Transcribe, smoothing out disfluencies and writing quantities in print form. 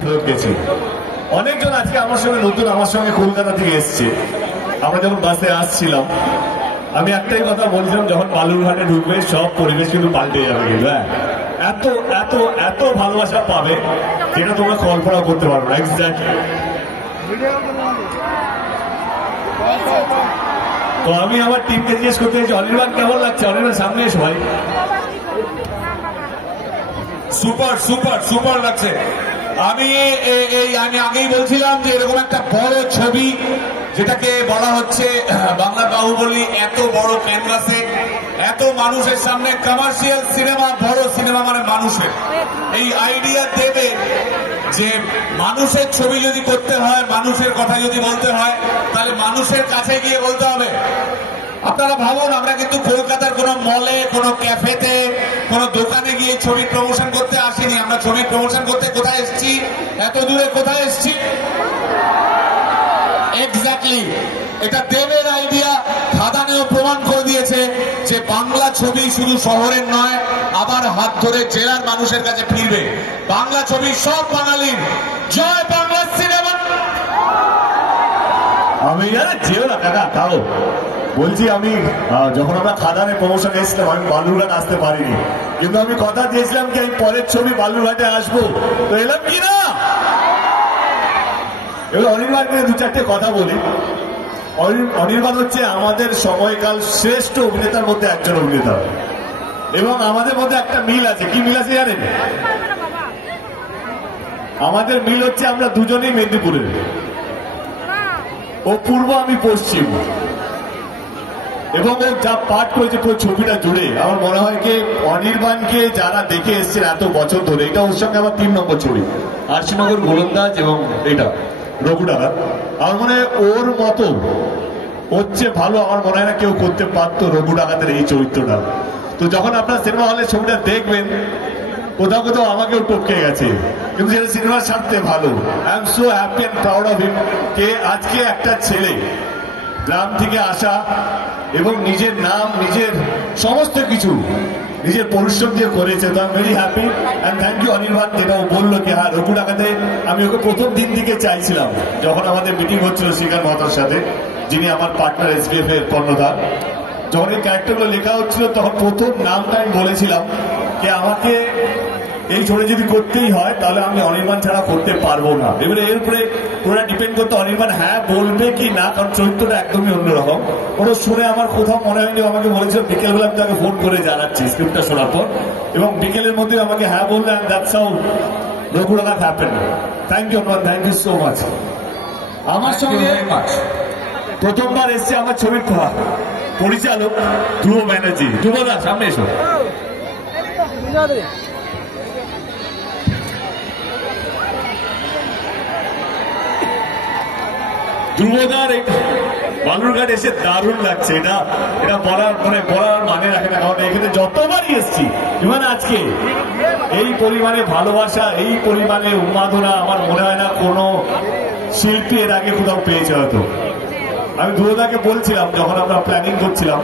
গেছি অনেকজন আজকে আমার সঙ্গে নতুন আমার সঙ্গে কলকাতা থেকে এসছে। আমরা যখন বাসে আসছিলাম আমি একটাই কথা বলছিলাম, যখন বালুরঘাটে ঢুকবে সব পরিবেশ কিন্তু পাল্টে যাবে। কিন্তু এত এত এত ভালোবাসা পাবে যেটা তোমরা কল্পনা করতে পারবে না। এক্স্যাক্টলি। তো আমি আমার টিমকে জিজ্ঞেস করতে চাইছি, অনির্বাণ কেমন লাগছে? অনির্বাণ সামনে এসো ভাই। সুপার সুপার সুপার লাগছে। আমি আগেই বলছিলাম যে এরকম একটা বড় ছবি যেটাকে বলা হচ্ছে বাংলার বাহুবলী, এত বড় ক্যানভাসে এত মানুষের সামনে কমার্শিয়াল সিনেমা, বড় সিনেমা মানে মানুষের, এই আইডিয়া দেবে যে মানুষের ছবি যদি করতে হয়, মানুষের কথা যদি বলতে হয়, তাহলে মানুষের কাছে গিয়ে বলতে হবে। আপনারা ভাবুন, আমরা কিন্তু কলকাতার কোনো মলে, কোনো ক্যাফেতে, কোনো দোকানে গিয়ে ছবির প্রমোশন করতে আসিনি। আমরা ছবির প্রমোশন করতে কোথায় এসেছি? এত দূরে কোথায় এসেছি? এক্স্যাক্টলি। এটা দেবের আইডিয়া। খাদানেও প্রমাণ করে দিয়েছে যে বাংলা ছবি শুধু শহরের নয়, আবার হাত ধরে জেলার মানুষের কাছে ফিরবে। বাংলা ছবি সব বাঙালির। জয় বাংলা সিনেমা। আমি যেও না কাকা, তাও বলছি আমি যখন আমরা খাদানে প্রমোশন এসেছিলাম আমি বালুরঘাট আসতে পারিনি, কিন্তু আমি কথা দিয়েছিলাম কি আমি পরের ছবি বালুরঘাটে আসবো, তো এলাম কি না। এবার অনির্বাণকে দু চারটে কথা বলি। অনির্বাণ হচ্ছে আমাদের সময়কাল শ্রেষ্ঠ অভিনেতার মধ্যে একজন অভিনেতা, এবং আমাদের মধ্যে একটা মিল আছে। কি মিল আছে জানেন? আমাদের মিল হচ্ছে আমরা দুজনেই মেদিনীপুরের। ও পূর্ব, আমি পশ্চিম, এবং ও যা পাঠ করেছে পুরো ছবিটা জুড়ে আমার মনে হয় কি অনির্বাণকে যারা দেখে এসছেন এত বছর ধরে, এটা ওর সঙ্গে আমার 3 নম্বর ছবি, আরশিনগর গোলন্দাজ এবং এটা রঘুডাঙ্গা। আমার মনে হয় ওর মতো হচ্ছে ভালো আমার মনে হয় না কেউ করতে পারতো রঘুডাঙ্গাতের এই চরিত্রটা। তো যখন আপনার সিনেমা হলে ছবিটা দেখবেন, কোথাও কোথাও আমাকেও টপকে গেছে, কিন্তু সেটা সিনেমার স্বার্থে ভালো। I am so happy and proud of him কে আজকে একটা ছেলে গ্রাম থেকে আসা এবং নিজের নাম, নিজের সমস্ত কিছু নিজের পরিশ্রম দিয়ে করেছে। তো I am very happy and thank you Anirban, যেটা ও বললো কি হ্যাঁ রঘুডাঙ্গাতে আমি ওকে প্রথম দিন থেকে চাইছিলাম। যখন আমাদের মিটিং হচ্ছিল শ্রীকান্ত মহাতার সাথে, যিনি আমার পার্টনার এসবিএফ এর কর্ণধার, যখন এই ক্যারেক্টারগুলো লেখা হচ্ছিল তখন প্রথম নামটা আমি বলেছিলাম যে আমাকে এই ছবি যদি করতেই হয় তাহলে আমি অনির্বাণ ছাড়া করতে পারবো না। এবারে এর উপরে পুরো ডিপেন্ড করতে অনির্বাণ হ্যাঁ বলবে কি না, কারণ চরিত্রটা একদমই অন্যরকম। ওটা শুনে আমার কোথাও মনে হয়নি, আমাকে বলেছিল বিকেলবেলা আমি তাকে ফোন করে জানাচ্ছি স্ক্রিপ্টটা শোনার পর, এবং বিকেলের মধ্যে আমাকে হ্যাঁ বললে, and that's how Raghudanga happened. Thank you Anirban, thank you so much. আমার সঙ্গে প্রথমবার এসছে আমার ছবির পরিচালক ধ্রুব ব্যানার্জি। ধ্রুবদা সামনে এসো। ধ্রুবদার বালুরঘাট এসে দারুণ লাগছে। এটা বলার মানে রাখে না, কারণ এখানে যতবারই এসছি, ইভেন আজকে এই পরিমাণে ভালোবাসা, এই পরিমাণে উন্মাদনা আমার মনে হয় না কোনো শিল্পী এর আগে কোথাও পেয়েছে হয়তো। আমি ধ্রুবদাকে বলছিলাম যখন আমরা প্ল্যানিং করছিলাম,